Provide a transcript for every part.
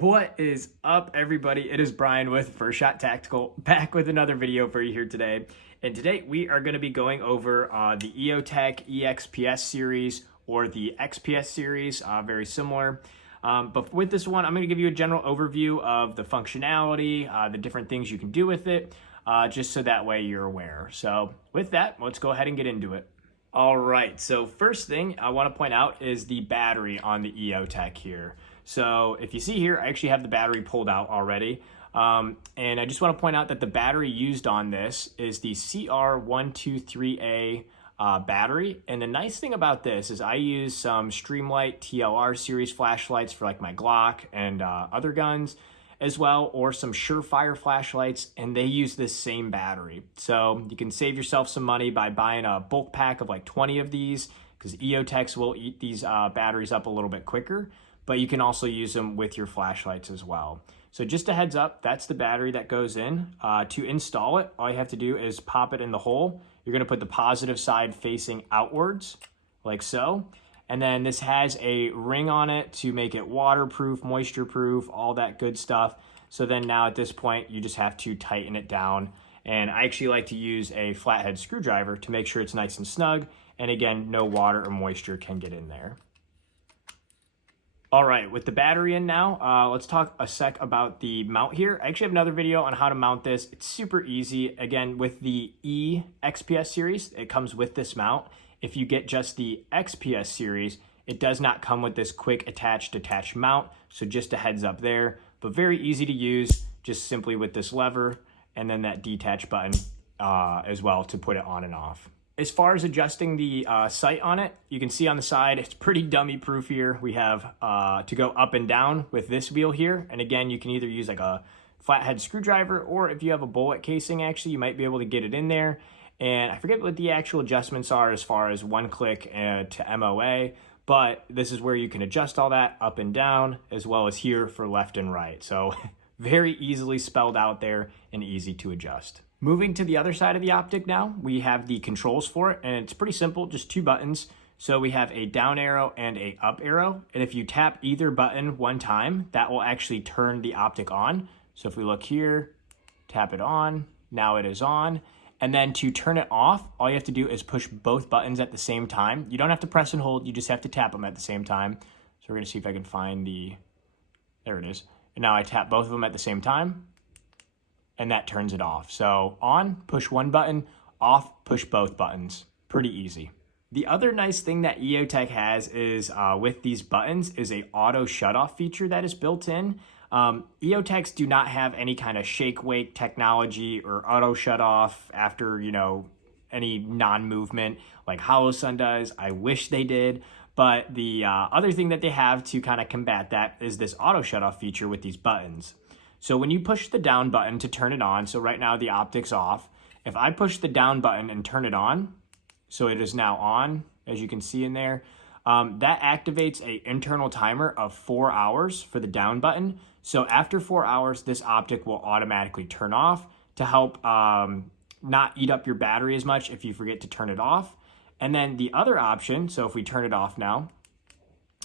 What is up, everybody? It is Brian with First Shot Tactical, back with another video for you here today. And today we are going to be going over the Eotech EXPS series or the XPS series, very similar. But with this one, I'm going to give you a general overview of the functionality, the different things you can do with it, just so that way you're aware. So with that, let's go ahead and get into it. All right, so first thing I want to point out is the battery on the Eotech here. So if you see here, I actually have the battery pulled out already. And I just want to point out that the battery used on this is the CR123A battery. And the nice thing about this is I use some Streamlight TLR series flashlights for like my Glock and other guns as well, or some Surefire flashlights, and they use this same battery. So you can save yourself some money by buying a bulk pack of like 20 of these, because Eotechs will eat these batteries up a little bit quicker, but you can also use them with your flashlights as well. So just a heads up, that's the battery that goes in. To install it, all you have to do is pop it in the hole. You're gonna put the positive side facing outwards, like so. And then this has a ring on it to make it waterproof, moisture proof, all that good stuff. So then now at this point, you just have to tighten it down. And I actually like to use a flathead screwdriver to make sure it's nice and snug. And again, no water or moisture can get in there. All right, with the battery in now, let's talk a sec about the mount here. I actually have another video on how to mount this. It's super easy. Again, with the EXPS series, it comes with this mount. If you get just the XPS series, it does not come with this quick detach mount. So just a heads up there, but very easy to use, just simply with this lever and then that detach button as well to put it on and off. As far as adjusting the sight on it, you can see on the side, it's pretty dummy proof here. We have to go up and down with this wheel here. And again, you can either use like a flathead screwdriver, or if you have a bullet casing, actually, you might be able to get it in there. And I forget what the actual adjustments are as far as one click to MOA, but this is where you can adjust all that up and down, as well as here for left and right. So very easily spelled out there and easy to adjust. Moving to the other side of the optic now, we have the controls for it, and it's pretty simple, just two buttons. So we have a down arrow and a up arrow. And if you tap either button one time, that will actually turn the optic on. So if we look here, tap it on, now it is on. And then to turn it off, all you have to do is push both buttons at the same time. You don't have to press and hold, you just have to tap them at the same time. So we're gonna see if I can find there it is. And now I tap both of them at the same time, and that turns it off. So on, push one button, off, push both buttons. Pretty easy. The other nice thing that Eotech has is with these buttons is a auto shutoff feature that is built in. Eotechs do not have any kind of shake wake technology or auto shut off after, any non-movement like Holosun does. I wish they did. But the other thing that they have to kind of combat that is this auto shut off feature with these buttons. So when you push the down button to turn it on, so right now the optic's off. If I push the down button and turn it on, so it is now on, as you can see in there, that activates an internal timer of 4 hours for the down button. So after 4 hours, this optic will automatically turn off to help not eat up your battery as much if you forget to turn it off. And then the other option, so if we turn it off now,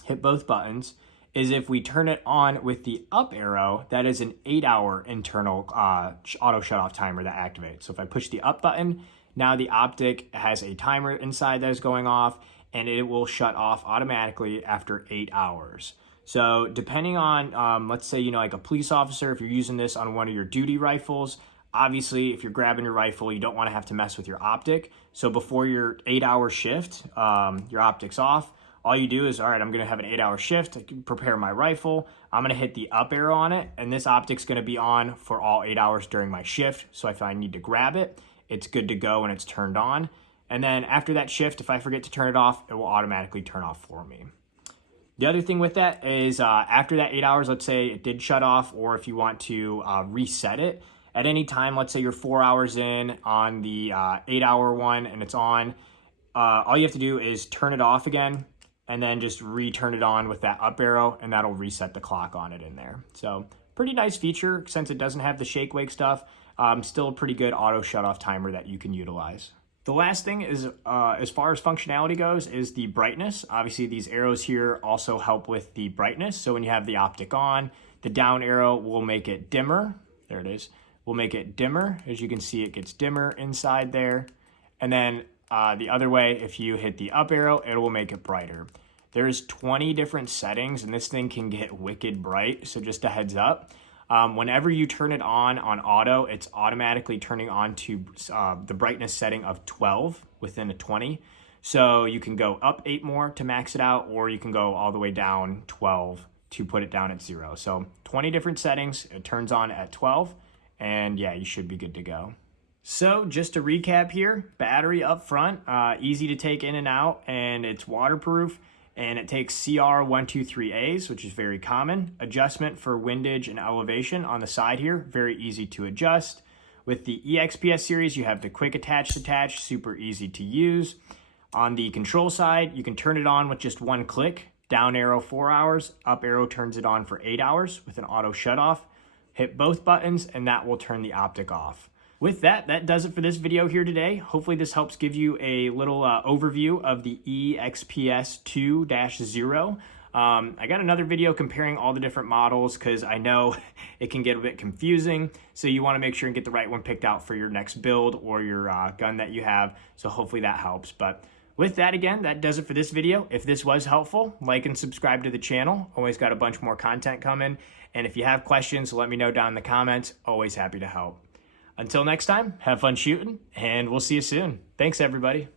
hit both buttons, is if we turn it on with the up arrow, that is an 8-hour internal auto shut-off timer that activates. So if I push the up button, now the optic has a timer inside that is going off, and it will shut off automatically after 8 hours. So depending on, let's say, like a police officer, if you're using this on one of your duty rifles, obviously if you're grabbing your rifle, you don't want to have to mess with your optic. So before your 8-hour shift, your optic's off, all you do is, all right, I'm going to have an 8-hour shift, I can prepare my rifle, I'm going to hit the up arrow on it, and this optic's going to be on for all 8 hours during my shift. So if I need to grab it, it's good to go and it's turned on. And then after that shift, if I forget to turn it off, it will automatically turn off for me. The other thing with that is after that 8 hours, let's say it did shut off, or if you want to reset it, at any time, let's say you're 4 hours in on the 8-hour one and it's on, all you have to do is turn it off again and then just return it on with that up arrow, and that'll reset the clock on it in there. So pretty nice feature since it doesn't have the shake wake stuff. Still a pretty good auto shut off timer that you can utilize. The last thing is, as far as functionality goes, is the brightness. Obviously, these arrows here also help with the brightness. So when you have the optic on, The down arrow will make it dimmer. There it is. We'll make it dimmer. As you can see, it gets dimmer inside there. And then the other way, if you hit the up arrow, it will make it brighter. There's 20 different settings, and this thing can get wicked bright, so just a heads up. Whenever you turn it on auto, it's automatically turning on to the brightness setting of 12 within a 20. So you can go up 8 more to max it out, or you can go all the way down 12 to put it down at 0. So 20 different settings, it turns on at 12, and yeah, you should be good to go. So just to recap here, battery up front, easy to take in and out, and it's waterproof, and it takes CR123As, which is very common. Adjustment for windage and elevation on the side here, very easy to adjust. With the EXPS series, you have the quick attach, super easy to use. On the control side, you can turn it on with just one click. Down arrow 4 hours, up arrow turns it on for 8 hours with an auto shut off. Hit both buttons and that will turn the optic off. With that, that does it for this video here today. Hopefully this helps give you a little overview of the EXPS2-0. I got another video comparing all the different models because I know it can get a bit confusing. So you want to make sure and get the right one picked out for your next build or your gun that you have. So hopefully that helps. But with that, again, that does it for this video. If this was helpful, like and subscribe to the channel. Always got a bunch more content coming. And if you have questions, let me know down in the comments. Always happy to help. Until next time, have fun shooting, and we'll see you soon. Thanks, everybody.